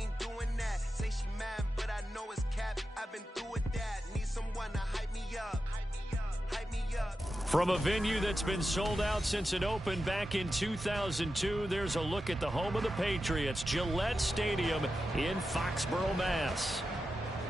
ain't doing that. Say she mad, but I know it's cap. I've been through with that. Need someone to hype me up. Hype me up. From a venue that's been sold out since it opened back in 2002, there's a look at the home of the Patriots, Gillette Stadium in Foxborough, Mass.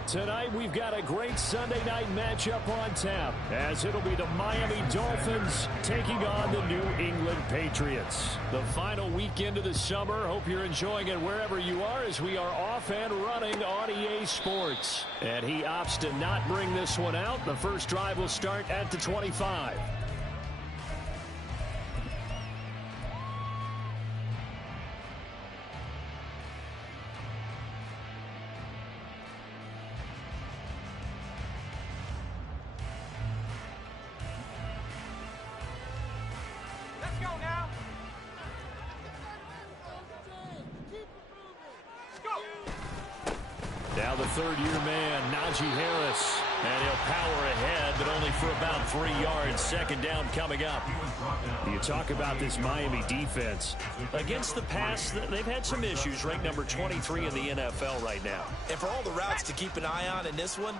Tonight, we've got a great Sunday night matchup on tap, as it'll be the Miami Dolphins taking on the New England Patriots. The final weekend of the summer. Hope you're enjoying it wherever you are, as we are off and running on EA Sports. And he opts to not bring this one out. The first drive will start at the 25. Now the third-year man, Najee Harris. And he'll power ahead, but only for about 3 yards. Second down coming up. You talk about this Miami defense. Against the pass, they've had some issues. Ranked number 23 in the NFL right now. And for all the routes to keep an eye on in this one,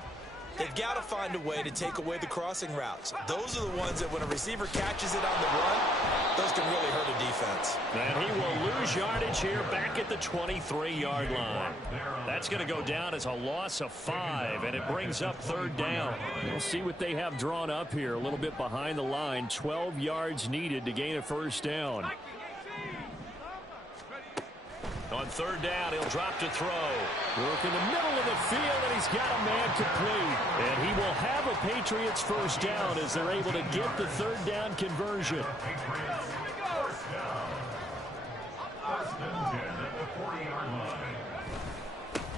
they've got to find a way to take away the crossing routes. Those are the ones that when a receiver catches it on the run, those can really hurt a defense. And he will lose yardage here back at the 23-yard line. That's going to go down as a loss of 5, and it brings up third down. We'll see what they have drawn up here. A little bit behind the line. 12 yards needed to gain a first down. On third down, he'll drop to throw. Work in the middle of the field, and he's got a man complete. And he will have a Patriots first down as they're able to get the third down conversion.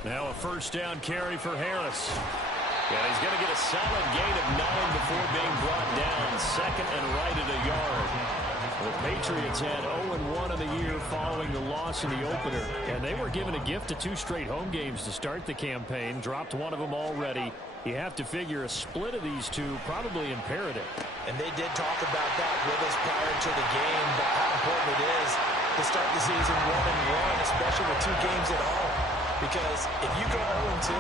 Now a first down carry for Harris. And he's going to get a solid gain of 9 before being brought down. Second and right at a yard. The Patriots had 0-1 in the year following the loss in the opener. And they were given a gift of 2 straight home games to start the campaign. Dropped one of them already. You have to figure a split of these two probably imperative. And they did talk about that with us prior to the game, but how important it is to start the season 1-1, especially with 2 games at home. Because if you go 0-2,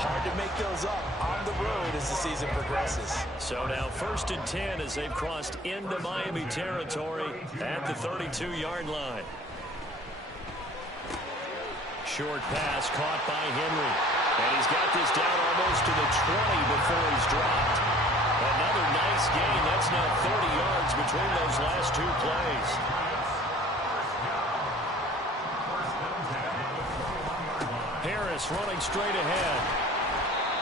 hard to make those up on the road as the season progresses. So now first and 10 as they've crossed into Miami territory at the 32-yard line. Short pass caught by Henry. And he's got this down almost to the 20 before he's dropped. Another nice gain. That's now 30 yards between those last 2 plays. Harris running straight ahead.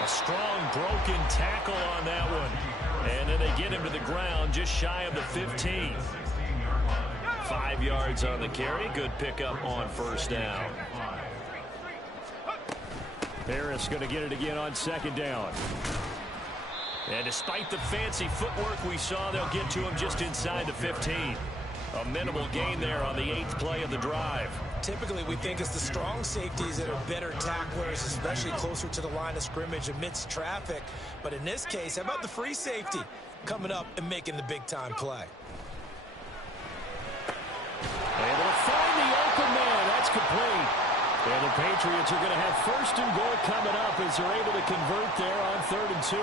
A strong broken tackle on that one. And then they get him to the ground just shy of the 15. 5 yards on the carry. Good pickup on first down. Harris going to get it again on second down. And despite the fancy footwork we saw, they'll get to him just inside the 15. A minimal gain there on the 8th play of the drive. Typically, we think it's the strong safeties that are better tacklers, especially closer to the line of scrimmage amidst traffic. But in this case, how about the free safety coming up and making the big-time play? Able to find the open man. That's complete. And the Patriots are going to have first and goal coming up as they're able to convert there on 3rd and 2.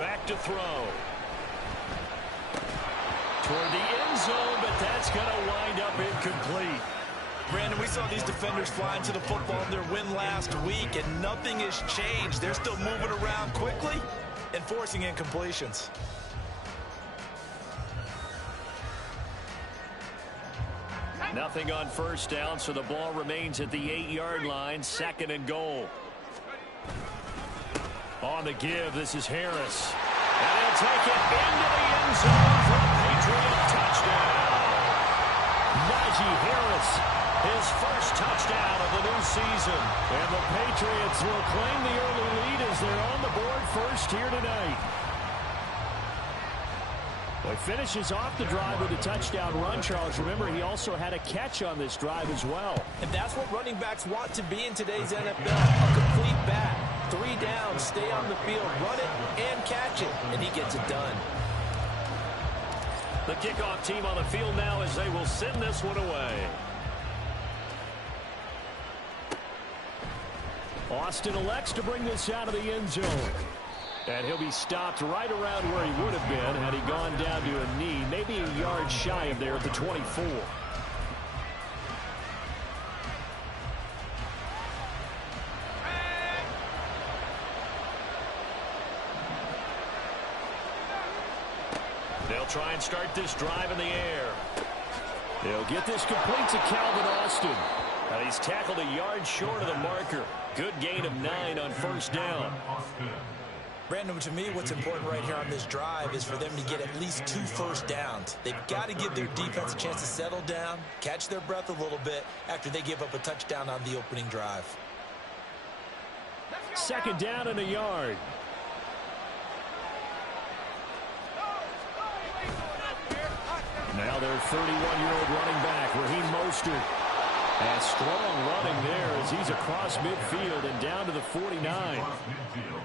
Back to throw. Toward the end zone, but that's going to wind up incomplete. Brandon, we saw these defenders fly into the football in their win last week, and nothing has changed. They're still moving around quickly and forcing incompletions. Nothing on first down, so the ball remains at the 8-yard line. 2nd and goal. On the give, this is Harris. And he'll take it into the end zone for a Patriot touchdown. Najee Harris, his first touchdown of the new season. And the Patriots will claim the early lead as they're on the board first here tonight. Well, he finishes off the drive with a touchdown run, Charles. Remember, he also had a catch on this drive as well. And that's what running backs want to be in today's NFL. A complete back. 3 down, stay on the field, run it, and catch it. And he gets it done. The kickoff team on the field now as they will send this one away. Austin elects to bring this out of the end zone. And he'll be stopped right around where he would have been had he gone down to a knee, maybe a yard shy of there at the 24. They'll try and start this drive in the air. They'll get this complete to Calvin Austin. And he's tackled a yard short of the marker. Good gain of 9 on first down. Brandon, to me, what's important right here on this drive is for them to get at least 2 first downs. They've got to give their defense a chance to settle down, catch their breath a little bit after they give up a touchdown on the opening drive. Second down and a yard. Now their 31-year-old running back, Raheem Mostert. And strong running there as he's across midfield and down to the 49.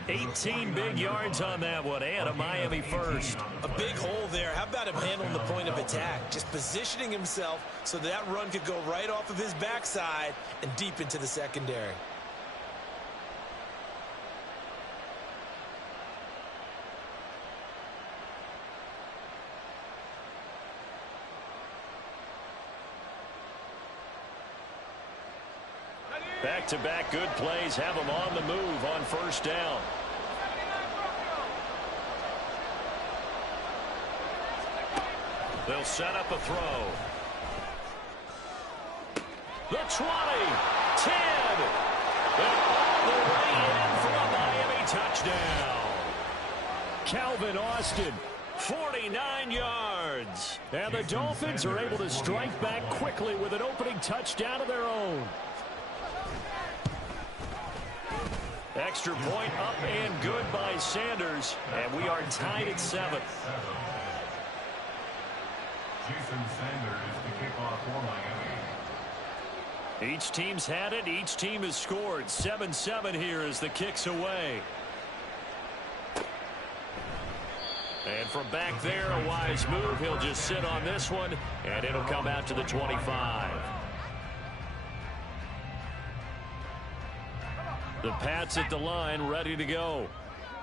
18 big yards on that one, and a Miami first. A big hole there. How about him handling the point of attack? Just positioning himself so that run could go right off of his backside and deep into the secondary. Back-to-back good plays have them on the move on first down. They'll set up a throw. The 20, 10, and all the way in for a Miami touchdown. Calvin Austin, 49 yards. And the Dolphins are able to strike back quickly with an opening touchdown of their own. Extra point up and good by Sanders, and we are tied at 7. Jason Sanders is the kickoff for Miami. Each team's had it. Each team has scored. 7-7 here as the kick's away. And from back there, a wise move. He'll just sit on this one, and it'll come out to the 25. The Pats at the line, ready to go.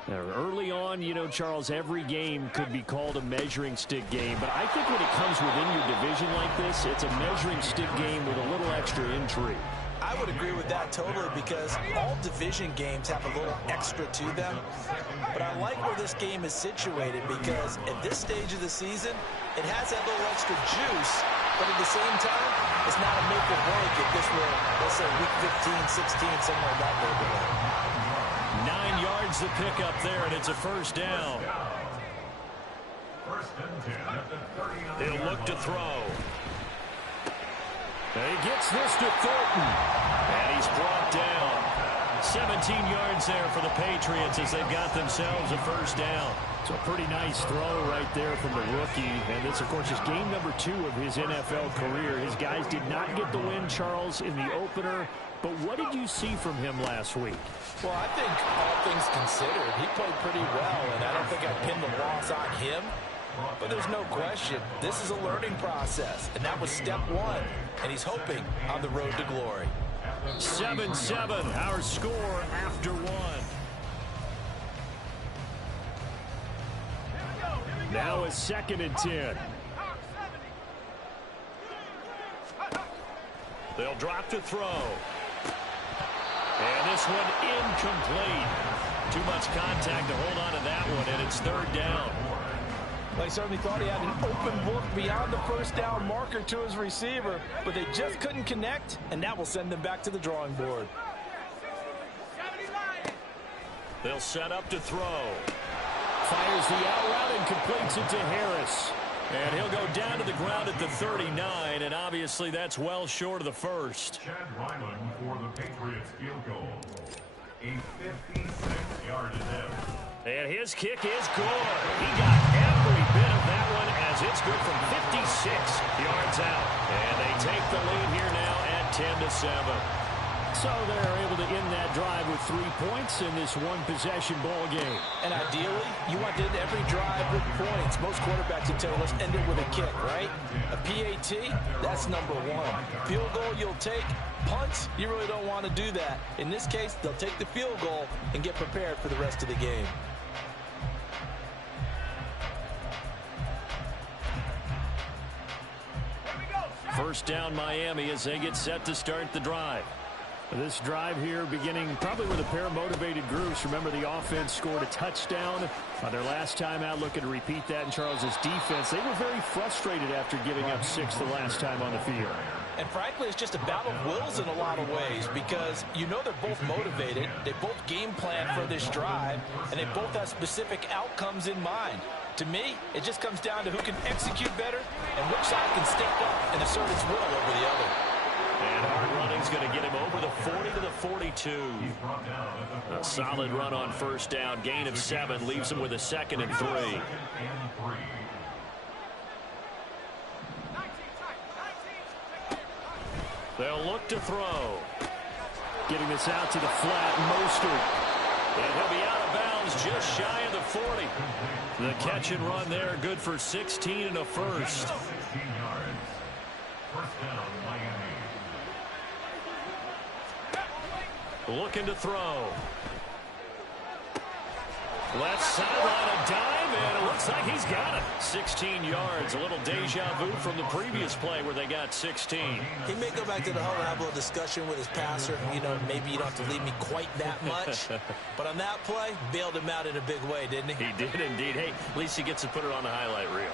Now, early on, you know, Charles, every game could be called a measuring stick game. But I think when it comes within your division like this, it's a measuring stick game with a little extra intrigue. I would agree with that totally because all division games have a little extra to them. But I like where this game is situated because at this stage of the season, it has that little extra juice. But at the same time, it's not a make or break if this were, let's say, week 15, 16, somewhere in that neighborhood. 9 yards to pick up there, and it's a first down. First and 10 at the 39. He'll look to throw. And he gets this to Thornton. And he's brought down. 17 yards there for the Patriots as they've got themselves a first down. So a pretty nice throw right there from the rookie. And this, of course, is game number 2 of his NFL career. His guys did not get the win, Charles, in the opener. But what did you see from him last week? Well, I think all things considered, he played pretty well. And I don't think I'd pin the loss on him. But there's no question, this is a learning process. And that was step 1. And he's hoping on the road to glory. 7-7, our score after 1. Now a 2nd and 10. They'll drop to throw. And this one incomplete. Too much contact to hold on to that one, and it's 3rd down. They certainly thought he had an open book beyond the first down marker to his receiver, but they just couldn't connect, and that will send them back to the drawing board. They'll set up to throw. Fires the out route and completes it to Harris. And he'll go down to the ground at the 39, and obviously that's well short of the first. Chad Ryland for the Patriots field goal. A 56-yard attempt. And his kick is good. He got every bit of that one as it's good from 56 yards out. And they take the lead here now at 10-7. So they're able to end that drive with 3 points in this one-possession ball game. And ideally, you want to end every drive with points. Most quarterbacks will tell you, let's end it with a kick, right? A PAT, that's number one. Field goal, you'll take. Punts, you really don't want to do that. In this case, they'll take the field goal and get prepared for the rest of the game. First down, Miami, as they get set to start the drive. This drive here beginning probably with a pair of motivated groups. Remember, the offense scored a touchdown on their last time out. Looking to repeat that in Charles's defense. They were very frustrated after giving up 6 the last time on the field. And frankly, it's just a battle of wills in a lot of ways because you know they're both motivated. They both game plan for this drive, and they both have specific outcomes in mind. To me, it just comes down to who can execute better and which side can step up and assert its will over the other. And hard running's going to get him over the 40 to the 42. A solid run on first down. Gain of 7 leaves him with a 2nd and 3. They'll look to throw. Getting this out to the flat, Mostert. And he'll be out of bounds just shy of the 40. The catch and run there, good for 16 and a first. Looking to throw. Left sideline, a dive, and it looks like he's got it. 16 yards, a little deja vu from the previous play where they got 16. He may go back to the huddle and have a little discussion with his passer. You know, maybe you don't have to leave me quite that much. But on that play, bailed him out in a big way, didn't he? He did indeed. Hey, at least he gets to put it on the highlight reel.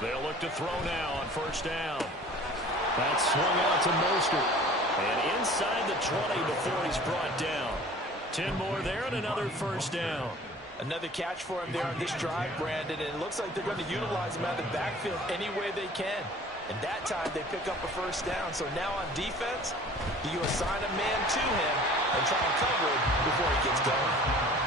They'll look to throw now on first down. That's swung out to Mostert. And inside the 20 before he's brought down. 10 more there and another first down. Another catch for him there on this drive, Brandon, and it looks like they're going to utilize him out of the backfield any way they can. And that time they pick up a first down. So now on defense, do you assign a man to him and try and cover him before he gets going?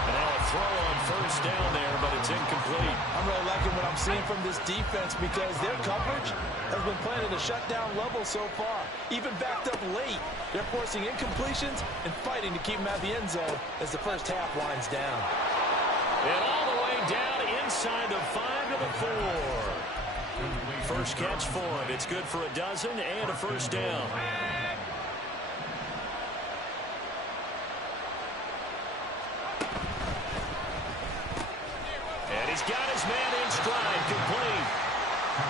And now a throw on first down there, but it's incomplete. I'm really liking what I'm seeing from this defense because their coverage has been playing at a shutdown level so far. Even backed up late, they're forcing incompletions and fighting to keep them out of the end zone as the first half winds down. And all the way down inside the 5 to the 4. First catch for him. It's good for a dozen and a first down. And he's got his man in stride, complete.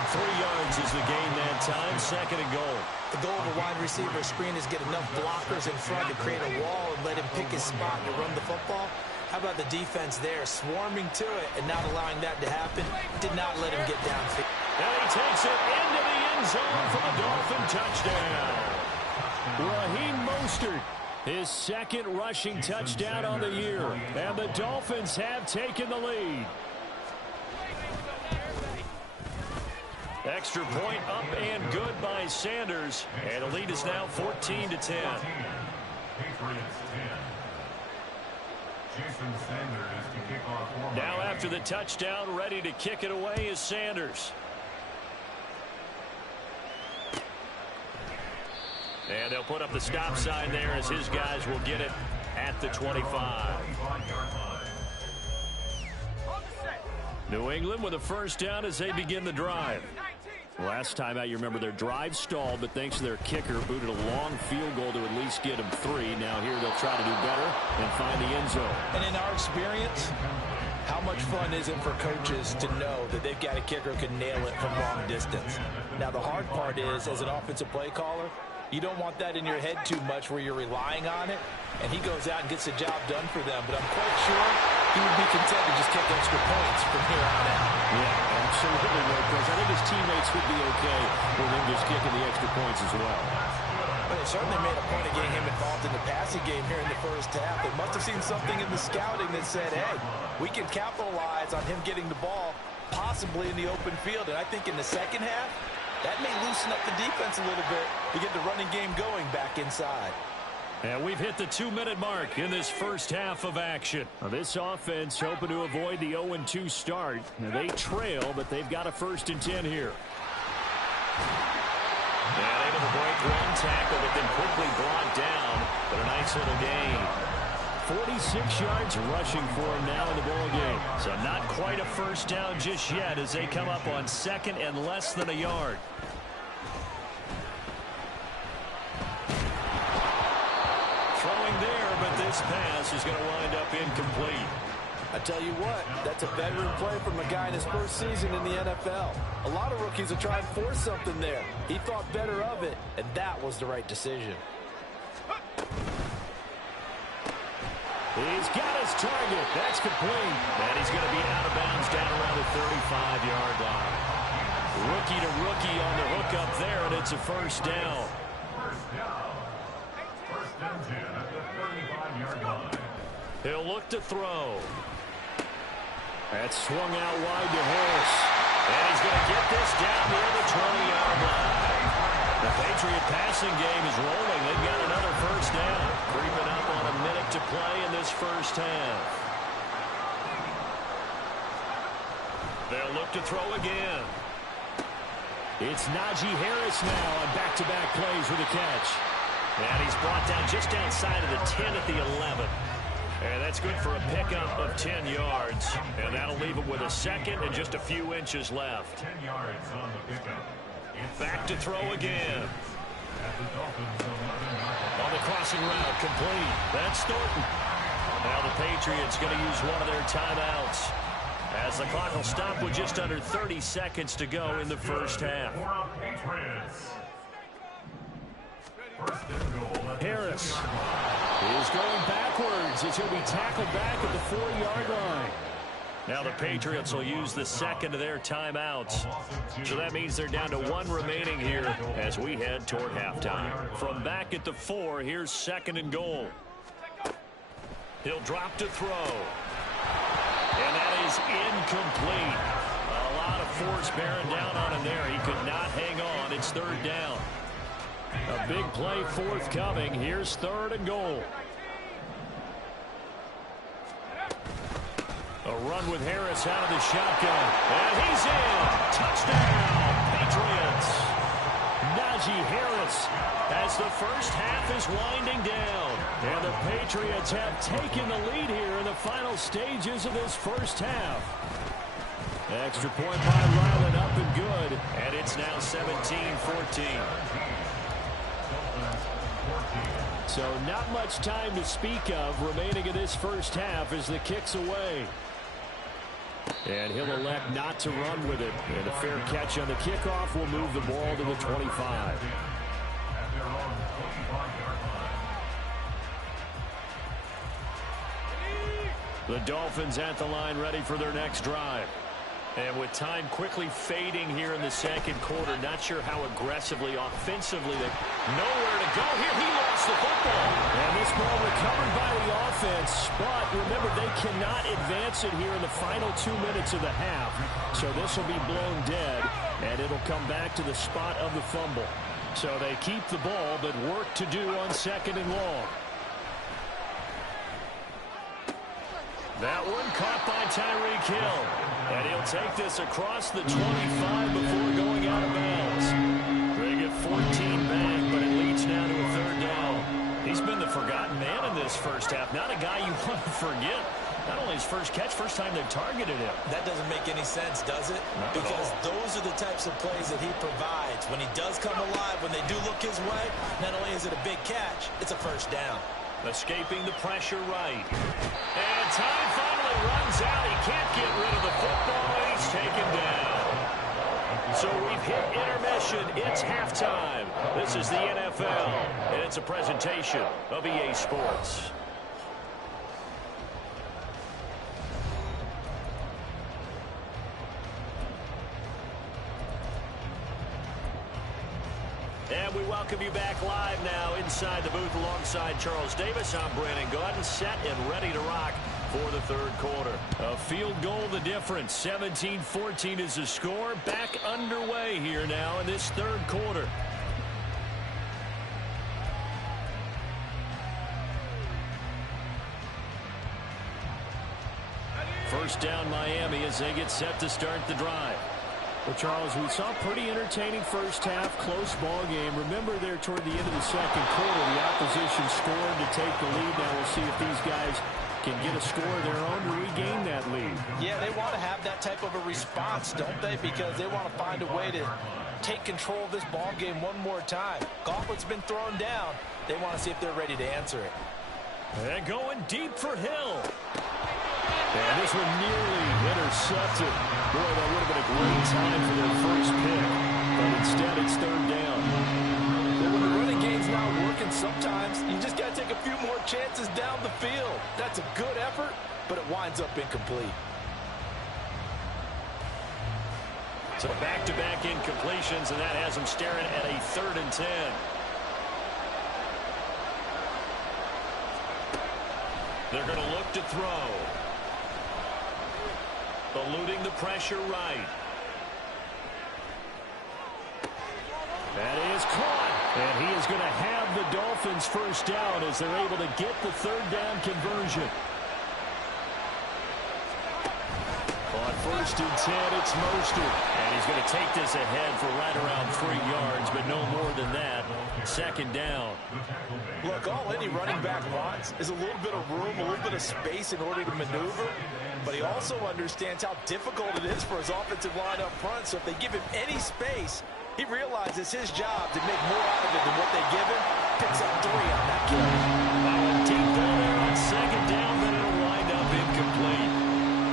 3 yards is the gain that time, 2nd and goal. The goal of a wide receiver screen is get enough blockers in front to create a wall and let him pick his spot to run the football. How about the defense there, swarming to it and not allowing that to happen? Did not let him get downfield. And he takes it into the end zone for the Dolphin touchdown. Raheem Mostert, his 2nd rushing touchdown on the year. And the Dolphins have taken the lead. Extra point up and good by Sanders. And the lead is now 14 to 10. Now after the touchdown, ready to kick it away is Sanders. And they'll put up the stop sign there as his guys will get it at the 25. New England with a first down as they begin the drive. Last time out, you remember their drive stalled, but thanks to their kicker, booted a long field goal to at least get them 3. Now here they'll try to do better and find the end zone. And in our experience, how much fun is it for coaches to know that they've got a kicker who can nail it from long distance? Now the hard part is, as an offensive play caller, you don't want that in your head too much where you're relying on it, and he goes out and gets the job done for them. But I'm quite sure he would be content to just kick extra points from here on out. Yeah, absolutely, no question. I think his teammates would be okay with him just kicking the extra points as well. But they certainly made a point of getting him involved in the passing game here in the first half. They must have seen something in the scouting that said, hey, we can capitalize on him getting the ball possibly in the open field. And I think in the second half, that may loosen up the defense a little bit to get the running game going back inside. And we've hit the 2-minute mark in this first half of action. Now, this offense hoping to avoid the 0-2 start. Now, they trail, but they've got a 1st and 10 here. And able to break one tackle, but then quickly brought down. But a nice little gain. 46 yards rushing for him now in the ball game. So not quite a first down just yet as they come up on second and less than a yard. Throwing there, but this pass is going to wind up incomplete. I tell you what, that's a veteran play from a guy in his first season in the NFL. A lot of rookies will try and force something there. He thought better of it, and that was the right decision. He's got his target. That's complete. And he's going to be out of bounds down around the 35-yard line. Rookie to rookie on the hook up there, and it's a first down. First down. First and 10 at the 35-yard line. He'll look to throw. That's swung out wide to Harris. And he's going to get this down near the 20-yard line. The Patriot passing game is rolling. They've got another first down. Creeping up on a minute to play in this first half. They'll look to throw again. It's Najee Harris now on back-to-back plays with a catch. And he's brought down just outside of the 10 at the 11. And that's good for a pickup of 10 yards. And that'll leave him with a second and just a few inches left. 10 yards on the pickup. Back to throw again. At the Dolphins' 11-yard On the crossing route, complete. That's Thornton. Now the Patriots going to use one of their timeouts, as the clock will stop with just under 30 seconds to go in the first half. Harris is going backwards as he'll be tackled back at the 4-yard line. Now the Patriots will use the second of their timeouts. So that means they're down to one remaining here as we head toward halftime. From back at the 4, here's second and goal. He'll drop to throw. And that is incomplete. A lot of force bearing down on him there. He could not hang on. It's third down. A big play forthcoming. Here's third and goal. A run with Harris out of the shotgun. And he's in. Touchdown, Patriots. Najee Harris as the first half is winding down. And the Patriots have taken the lead here in the final stages of this first half. Extra point by Ryland up and good. And it's now 17-14. So not much time to speak of remaining in this first half as the kick's away. And he'll elect not to run with it. And a fair catch on the kickoff will move the ball to the 25. The Dolphins at the line ready for their next drive. And with time quickly fading here in the second quarter, not sure how aggressively, offensively, nowhere to go here. He lost the football. And this ball recovered by the offense. But remember, they cannot advance it here in the final 2 minutes of the half. So this will be blown dead, and it'll come back to the spot of the fumble. So they keep the ball, but work to do on second and long. That one caught by Tyreek Hill. And he'll take this across the 25 before going out of bounds. They get 14 back, but it leads now to a third down. He's been the forgotten man in this first half. Not a guy you want to forget. Not only his first catch, first time they've targeted him. That doesn't make any sense, does it? Because those are the types of plays that he provides. When he does come alive, when they do look his way, not only is it a big catch, it's a first down. Escaping the pressure right. And time finally runs out. He can't get rid of the football, and he's taken down. So we've hit intermission. It's halftime. This is the NFL, and it's a presentation of EA Sports. And we welcome you back live now inside the booth alongside Charles Davis. I'm Brandon Gaudin, set and ready to rock for the third quarter. A field goal the difference. 17-14 is the score. Back underway here now in this third quarter. First down Miami as they get set to start the drive. Well, Charles, we saw pretty entertaining first half, close ball game. Remember there toward the end of the second quarter, the opposition scored to take the lead. Now we'll see if these guys can get a score of their own to regain that lead. Yeah, they want to have that type of a response, don't they? Because they want to find a way to take control of this ball game one more time. Gauntlet's been thrown down. They want to see if they're ready to answer it. And going deep for Hill. And this one nearly intercepted. Boy, that would have been a great time for their first pick. But instead, it's third down. But when the running game's not working, sometimes you just got to take a few more chances down the field. That's a good effort, but it winds up incomplete. So back-to-back incompletions, and that has them staring at a 3rd and 10. They're going to look to throw. Eluding the pressure right. That is caught. And he is going to have the Dolphins first down as they're able to get the 3rd down conversion. On 1st and 10, it's Mostert. And he's going to take this ahead for right around 3 yards, but no more than that. 2nd down. Look, all any running back wants is a little bit of room, a little bit of space in order to maneuver. But he also understands how difficult it is for his offensive line up front. So if they give him any space, he realizes his job to make more out of it than what they give him. Picks up 3 on that kill. Deep there on 2nd down, but it'll wind up incomplete.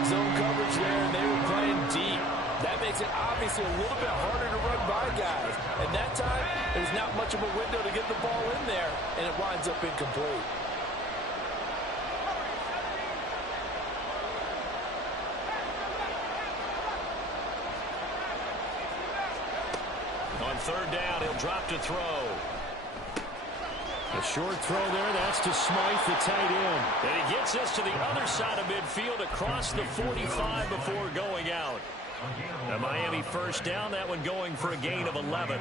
Zone coverage there, and they were playing deep. That makes it obviously a little bit harder to run by guys. And that time, there's not much of a window to get the ball in there, and it winds up incomplete. On 3rd down, he'll drop to throw. A short throw there, that's to Smythe, the tight end. And he gets this to the other side of midfield across the 45 before going out. A Miami first down, that one going for a gain of 11.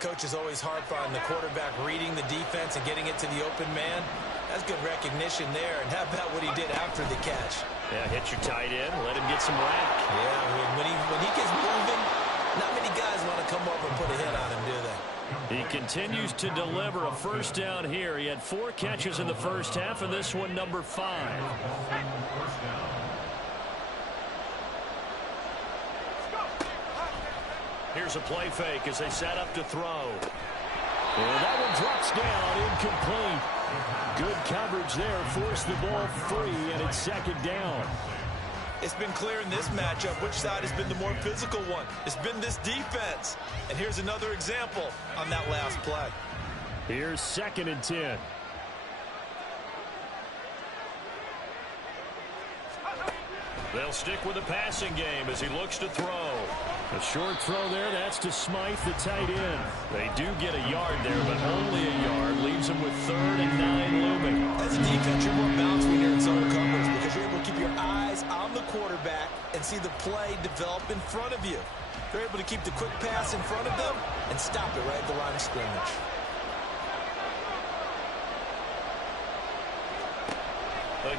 Coach is always harp on the quarterback reading the defense and getting it to the open man. That's good recognition there. And how about what he did after the catch? Yeah, hit your tight end, let him get some rack. Yeah, when he gets moving, not many guys want to come over and put a hit on him, do they? He continues to deliver a first down here. He had 4 catches in the first half, and this one number 5. Here's a play fake as they set up to throw. And that one drops down, incomplete. Good coverage there, forced the ball free, and it's 2nd down. It's been clear in this matchup which side has been the more physical one. It's been this defense. And here's another example on that last play. Here's 2nd and 10. They'll stick with the passing game as he looks to throw. A short throw there, that's to Smythe, the tight end. They do get a yard there, but only a yard. Leaves them with 3rd and 9 looming. As a defense, you're more balanced when you're in zone coverage because you're able to keep your eyes on the quarterback and see the play develop in front of you. They're able to keep the quick pass in front of them and stop it right at the line of scrimmage.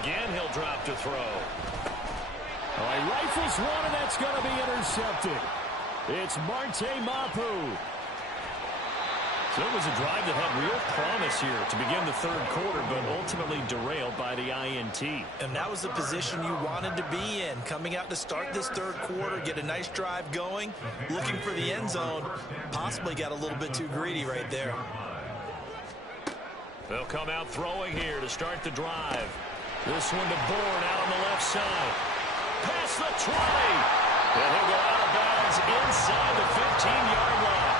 Again, he'll drop to throw. Oh, he rifles one, and that's going to be intercepted. It's Marte Mapu. So it was a drive that had real promise here to begin the 3rd quarter, but ultimately derailed by the INT. And that was the position you wanted to be in. Coming out to start this 3rd quarter, get a nice drive going, looking for the end zone. Possibly got a little bit too greedy right there. They'll come out throwing here to start the drive. This one to Bourne out on the left side. Past the 20. And he'll go out of bounds inside the 15-yard line.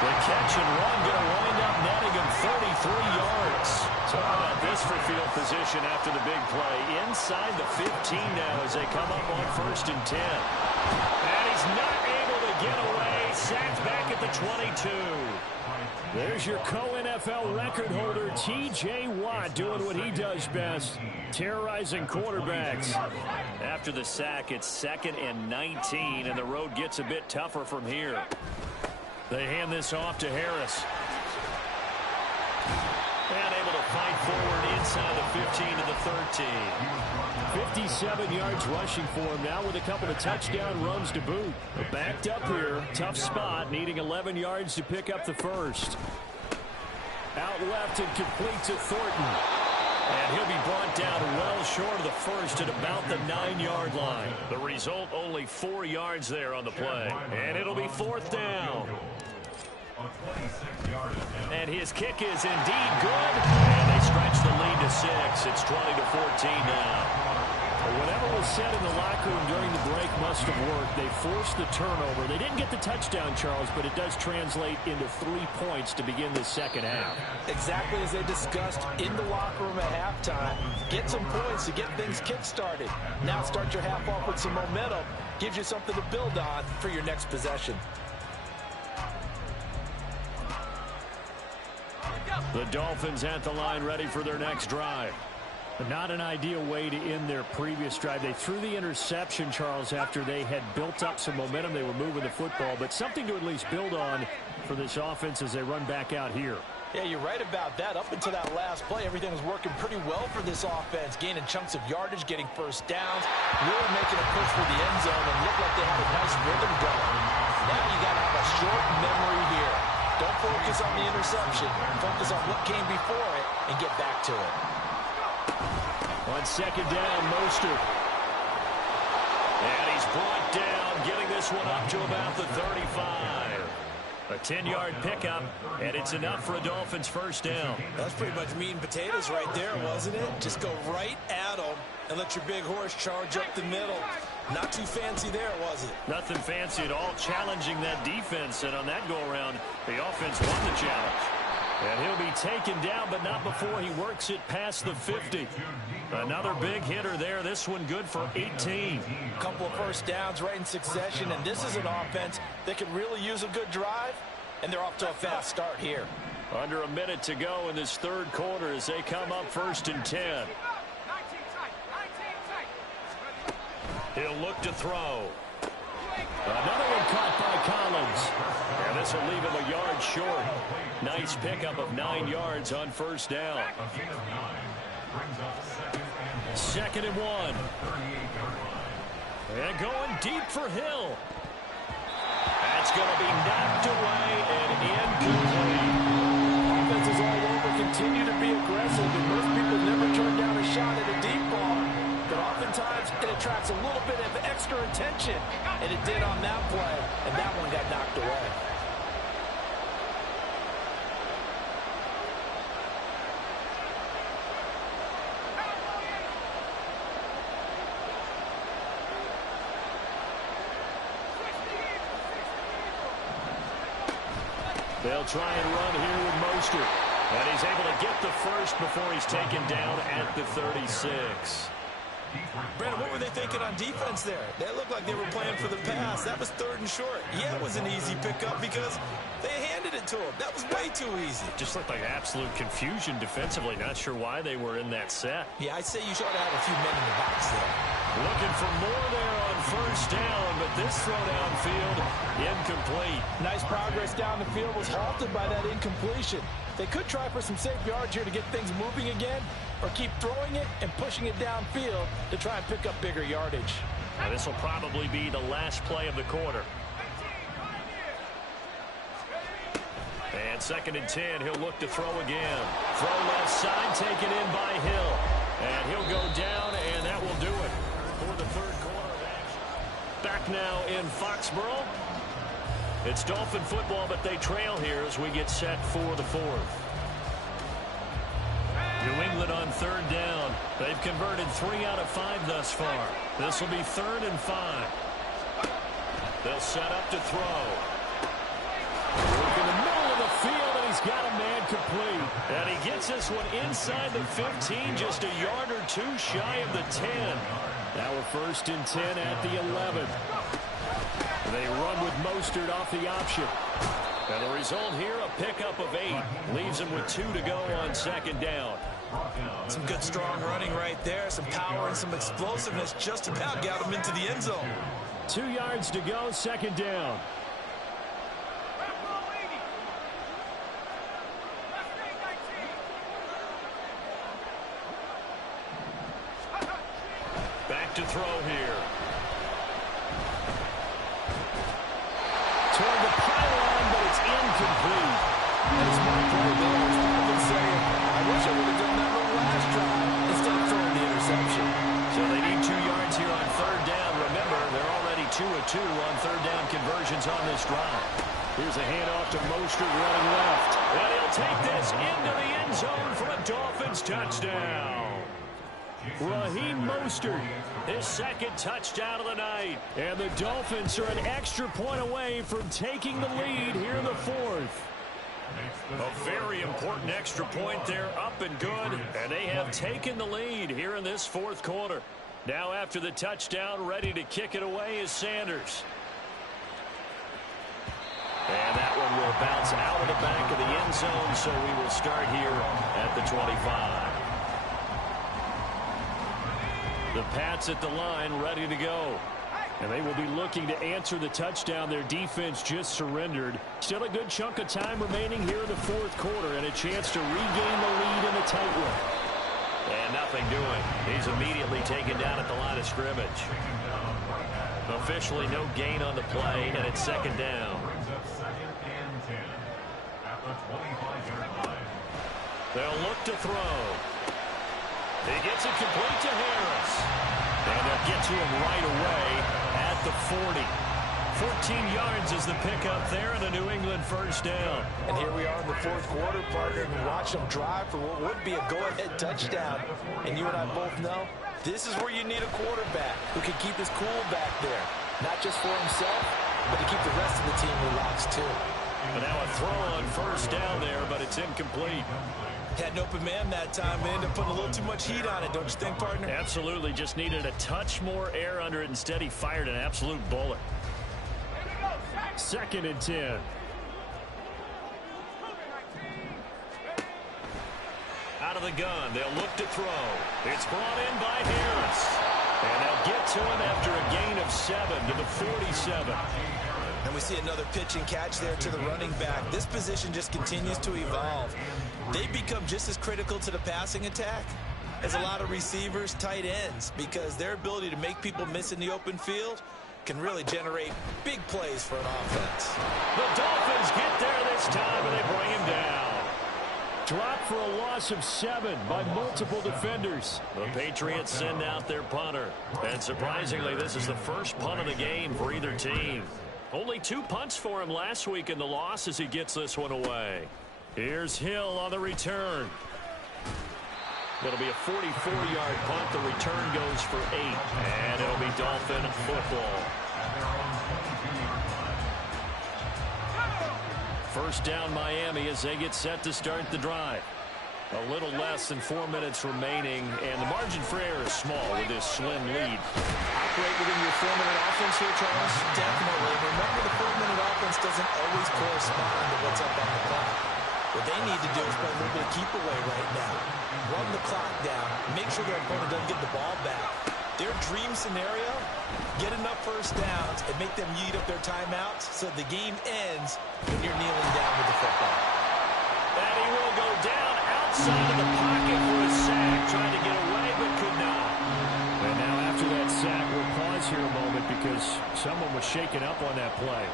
The catch and run going to wind up netting him 33 yards. So how about this for field position after the big play? Inside the 15 now as they come up on 1st and 10. And he's not able to get away. Sacked back at the 22. There's your co-NFL record holder, T.J. Watt, doing what he does best, terrorizing quarterbacks. After the sack, it's 2nd and 19, and the road gets a bit tougher from here. They hand this off to Harris. And able to fight forward inside the 15 to the 13. 57 yards rushing for him now with a couple of touchdown runs to boot. Backed up here. Tough spot, needing 11 yards to pick up the first. Out left and complete to Thornton. And he'll be brought down well short of the first at about the 9-yard line. The result, only 4 yards there on the play. And it'll be fourth down. And his kick is indeed good. And they stretch the lead to 6. It's 20-14 now. Whatever was said in the locker room during the break must have worked. They forced the turnover. They didn't get the touchdown, Charles, but it does translate into 3 points to begin the second half. Exactly as they discussed in the locker room at halftime. Get some points to get things kick-started. Now start your half off with some momentum. Gives you something to build on for your next possession. The Dolphins at the line ready for their next drive. But not an ideal way to end their previous drive. They threw the interception, Charles, after they had built up some momentum. They were moving the football, but something to at least build on for this offense as they run back out here. Yeah, you're right about that. Up until that last play, everything was working pretty well for this offense, gaining chunks of yardage, getting first downs, really making a push for the end zone, and looked like they had a nice rhythm going. Now you got to have a short memory here. Don't focus on the interception. Focus on what came before it and get back to it. On second down, Mostert. And he's brought down, getting this one up to about the 35. A 10-yard pickup, and it's enough for a Dolphins first down. That's pretty much meat and potatoes right there, wasn't it? Just go right at them and let your big horse charge up the middle. Not too fancy there, was it? Nothing fancy at all, challenging that defense, and on that go-around, the offense won the challenge. And he'll be taken down, but not before he works it past the 50. Another big hitter there. This one good for 18. A couple of first downs right in succession, and this is an offense that could really use a good drive, and they're off to a fast start here. Under a minute to go in this third quarter as they come up first and 10. He'll look to throw. Another one caught by Collins. And this will leave him a yard short. Nice pickup of 9 yards on first down. Second and 1. And going deep for Hill. That's going to be knocked away and incomplete. Offenses all over continue to be aggressive, and most people never turn down a shot at a deep ball. But oftentimes it attracts a little bit of extra attention, and it did on that play, and that one got knocked away. They'll try and run here with Mostert. And he's able to get the first before he's taken down at the 36. Brandon, what were they thinking on defense there? They looked like they were playing for the pass. That was third and short. Yeah, it was an easy pickup because they handed it to him. That was way too easy. Just looked like absolute confusion defensively. Not sure why they were in that set. Yeah, I'd say you should have a few men in the box there. Looking for more there on first down, but this throw downfield incomplete. Nice progress down the field was halted by that incompletion. They could try for some safe yards here to get things moving again, or keep throwing it and pushing it downfield to try and pick up bigger yardage. Now, this will probably be the last play of the quarter. And second and 10, he'll look to throw again. Throw left side, taken in by Hill. And he'll go down, and that will do it for the third quarter of action. Back now in Foxborough. It's Dolphin football, but they trail here as we get set for the fourth. New England on third down. They've converted 3 out of 5 thus far. This will be 3rd and 5. They'll set up to throw. Work in the middle of the field, and he's got a man complete. And he gets this one inside the 15, just a yard or two shy of the 10. Now we're 1st and 10 at the 11. They run with Mostert off the option. And the result here, a pickup of 8. Leaves him with 2 to go on second down. Some good, strong running right there. Some power and some explosiveness. Just about got him into the end zone. 2 yards to go, second down. Back to throw here. Toward the pylon, but it's incomplete. And it's my play there. It's probably saying, I wish I would have done that on the last drive instead of throwing the interception. So they need 2 yards here on third down. Remember, they're already 2 of 2 on third down conversions on this drive. Here's a handoff to Mostert running left. And he'll take this into the end zone for a Dolphins touchdown. Raheem Mostert, his second touchdown of the night. And the Dolphins are an extra point away from taking the lead here in the fourth. A very important extra point there, up and good. And they have taken the lead here in this fourth quarter. Now after the touchdown, ready to kick it away is Sanders. And that one will bounce out of the back of the end zone, so we will start here at the 25. The Pats at the line, ready to go. And they will be looking to answer the touchdown their defense just surrendered. Still a good chunk of time remaining here in the fourth quarter and a chance to regain the lead in a tight one. And nothing doing. He's immediately taken down at the line of scrimmage. Officially no gain on the play, and it's second down. They'll look to throw. He gets it complete to Harris. And they'll get to him right away at the 40. 14 yards is the pickup there and a New England first down. And here we are in the fourth quarter, partner, and watch them drive for what would be a go-ahead touchdown. And you and I both know this is where you need a quarterback who can keep his cool back there. Not just for himself, but to keep the rest of the team relaxed too. But now a throw on first down there, but it's incomplete. Had an open man that time and ended up putting a little too much heat on it, don't you think, partner? Absolutely. Just needed a touch more air under it. Instead, he fired an absolute bullet. Second and 10. Out of the gun. They'll look to throw. It's brought in by Harris. And they'll get to him after a gain of 7 to the 47. And we see another pitch and catch there to the running back. This position just continues to evolve. They become just as critical to the passing attack as a lot of receivers, tight ends, because their ability to make people miss in the open field can really generate big plays for an offense. The Dolphins get there this time, and they bring him down. Dropped for a loss of 7 by multiple defenders. The Patriots send out their punter. And surprisingly, this is the first punt of the game for either team. Only 2 punts for him last week in the loss as he gets this one away. Here's Hill on the return. It'll be a 44-yard punt. The return goes for 8. And it'll be Dolphin football. First down Miami as they get set to start the drive. A little less than 4 minutes remaining, and the margin for error is small with this slim lead. Operate within your 4-minute offense here, Charles? Definitely. Remember, the 4-minute offense doesn't always correspond to what's up on the clock. What they need to do is play a little bit of keep away right now. Run the clock down. Make sure their opponent doesn't get the ball back. Their dream scenario, get enough first downs and make them eat up their timeouts so the game ends when you're kneeling down with the football. And he will go down outside of the pocket for a sack. Trying to get away, but could not. And now after that sack, we'll pause here a moment because someone was shaken up on that play.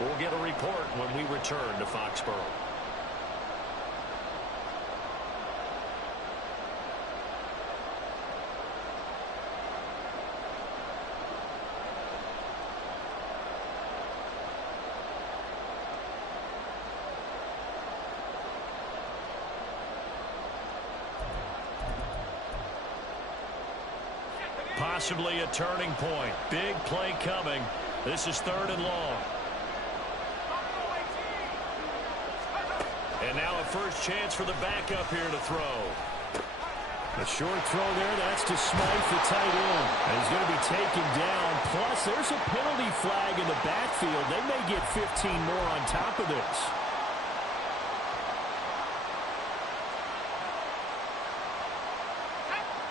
We'll get a report when we return to Foxborough. Possibly a turning point. Big play coming. This is 3rd and long. And now a first chance for the backup here to throw. A short throw there. That's to Smythe, the tight end. And he's going to be taken down. Plus, there's a penalty flag in the backfield. They may get 15 more on top of this.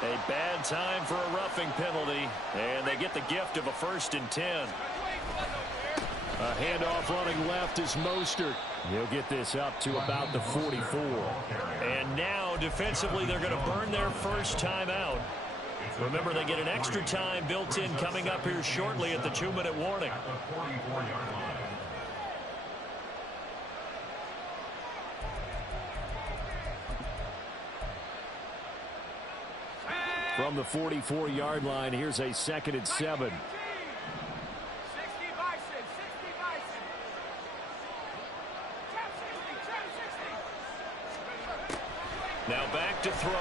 A bad time for a roughing penalty, and they get the gift of a 1st and 10. A handoff running left is Mostert. He'll get this up to about the 44. And now, defensively, they're going to burn their first time out. Remember, they get an extra time built in coming up here shortly at the 2-minute warning. At the 44-yard line. From the 44-yard line, here's a 2nd and 7. Now back to throw.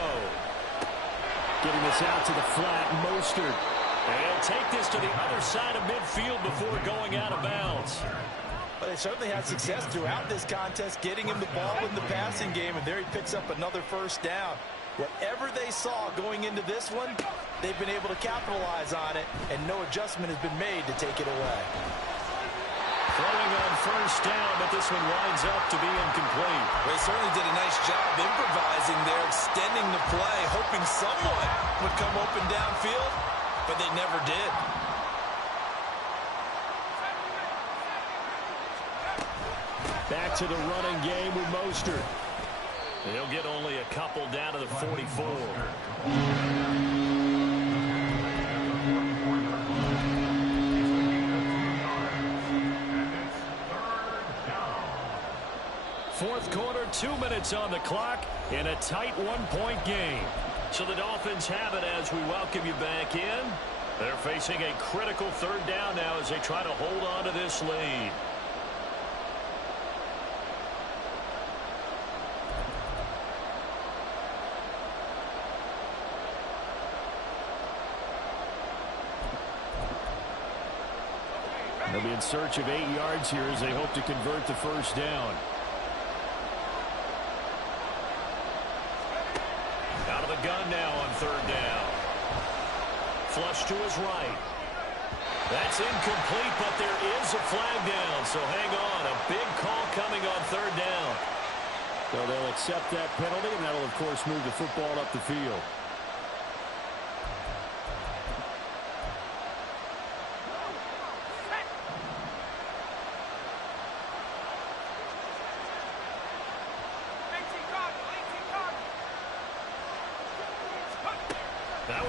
Getting this out to the flat, Mostert. And he'll take this to the other side of midfield before going out of bounds. But they certainly had success throughout this contest, getting him the ball in the passing game, and there he picks up another first down. Whatever they saw going into this one, they've been able to capitalize on it, and no adjustment has been made to take it away. Throwing on first down, but this one winds up to be incomplete. They certainly did a nice job improvising there, extending the play, hoping someone would come open downfield, but they never did. Back to the running game with Mostert. He'll get only a couple down to the 44. Fourth quarter, 2 minutes on the clock in a tight one-point game. So the Dolphins have it as we welcome you back in. They're facing a critical third down now as they try to hold on to this lead. They'll be in search of 8 yards here as they hope to convert the first down. Out of the gun now on third down. Flush to his right. That's incomplete, but there is a flag down, so hang on. A big call coming on third down. So they'll accept that penalty, and that'll, of course, move the football up the field.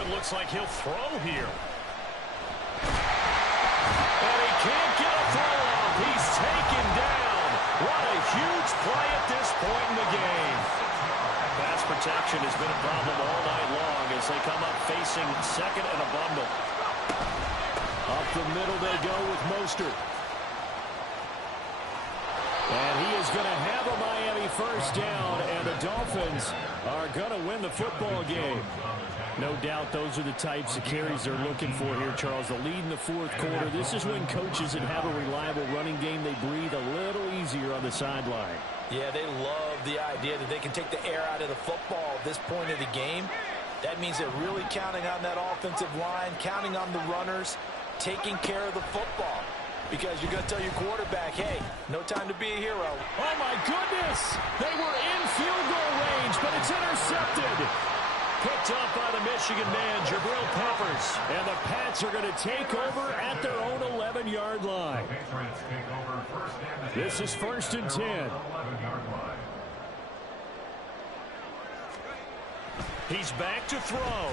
Looks like he'll throw here. And he can't get a throw off. He's taken down. What a huge play at this point in the game. Pass protection has been a problem all night long as they come up facing second and a bundle. Up the middle they go with Mostert. And he is going to have a Miami first down, and the Dolphins are going to win the football game. No doubt those are the types of carries they're looking for here, Charles. The lead in the fourth quarter. This is when coaches that have a reliable running game, they breathe a little easier on the sideline. Yeah, they love the idea that they can take the air out of the football at this point of the game. That means they're really counting on that offensive line, counting on the runners, taking care of the football. Because you're going to tell your quarterback, hey, no time to be a hero. Oh, my goodness! They were in field goal range, but it's intercepted. Picked up by the Michigan man, Jabril Peppers. And the Pats are going to take over at their own 11-yard line. This is 1st and 10. He's back to throw.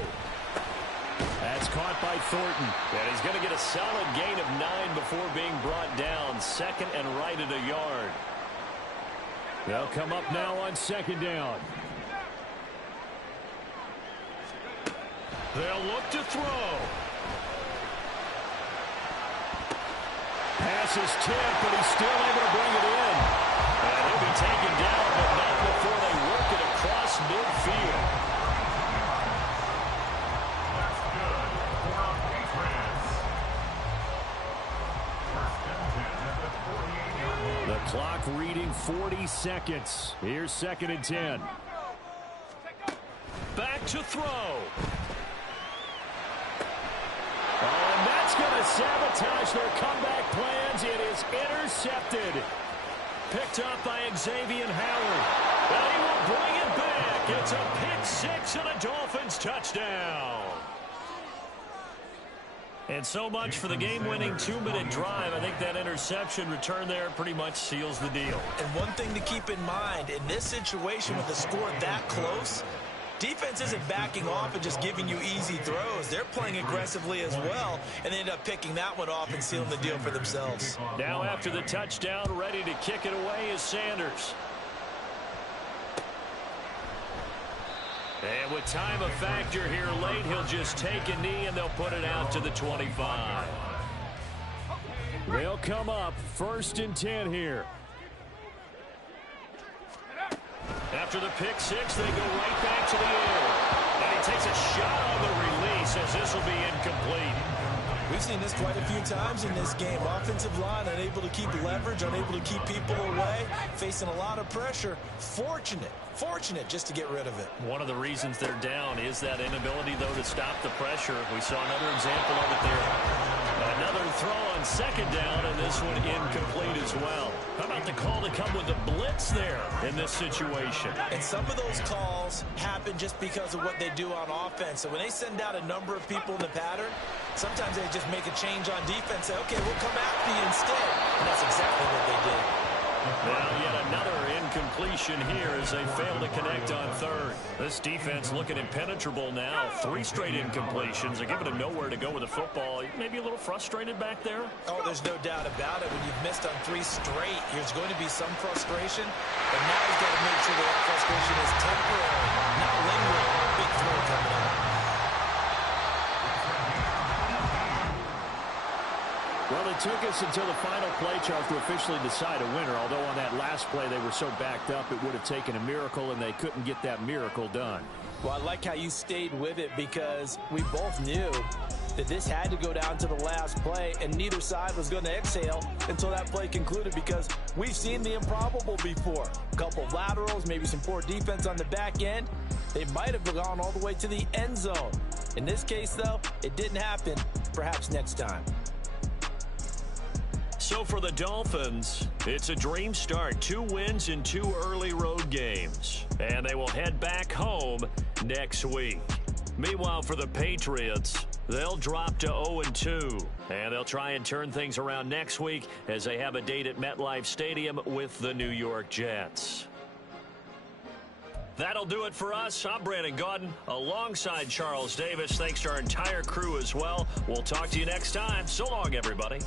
That's caught by Thornton. And he's going to get a solid gain of 9 before being brought down. Second and right at a yard. They'll come up now on second down. They'll look to throw. Pass is tipped, but he's still able to bring it in. And he'll be taken down, but not before they work it across midfield. The clock reading 40 seconds. Here's 2nd and 10. Back to throw. Oh, and that's going to sabotage their comeback plans. It is intercepted. Picked up by Xavier Howard. And he will bring it back. It's a pick six and a Dolphins touchdown. And so much for the game-winning 2-minute drive. I think that interception return there pretty much seals the deal. And one thing to keep in mind, in this situation with the score that close, Defense isn't backing off and just giving you easy throws. They're playing aggressively as well, and they end up picking that one off and sealing the deal for themselves. Now after the touchdown, ready to kick it away is Sanders. And with time a factor here late, he'll just take a knee and they'll put it out to the 25. They'll come up 1st and 10 here. After the pick six, they go right back to the air. And he takes a shot on the release as this will be incomplete. We've seen this quite a few times in this game. Offensive line unable to keep leverage, unable to keep people away, facing a lot of pressure. Fortunate just to get rid of it. One of the reasons they're down is that inability, though, to stop the pressure. We saw another example of it there. Another throw on 2nd down, and this one incomplete as well. How about the call to come with the blitz there in this situation? And some of those calls happen just because of what they do on offense. So when they send out a number of people in the pattern, sometimes they just make a change on defense, say, okay, we'll come after you instead. And that's exactly what they did. Now yet another incompletion here as they fail to connect on 3rd. This defense looking impenetrable now. 3 straight incompletions. They're giving him nowhere to go with the football. Maybe a little frustrated back there? Oh, there's no doubt about it. When you've missed on 3 straight, there's going to be some frustration. But now he's got to make sure that frustration is temporary, not lingering. Big throw coming out. Well, it took us until the final play, Charles, to officially decide a winner. Although on that last play they were so backed up, it would have taken a miracle, and they couldn't get that miracle done. Well, I like how you stayed with it because we both knew that this had to go down to the last play, and neither side was going to exhale until that play concluded because we've seen the improbable before. A couple of laterals, maybe some poor defense on the back end. They might have gone all the way to the end zone. In this case, though, it didn't happen. Perhaps next time. So for the Dolphins, it's a dream start. 2 wins in 2 early road games. And they will head back home next week. Meanwhile, for the Patriots, they'll drop to 0-2. And they'll try and turn things around next week as they have a date at MetLife Stadium with the New York Jets. That'll do it for us. I'm Brandon Gaudin alongside Charles Davis. Thanks to our entire crew as well. We'll talk to you next time. So long, everybody.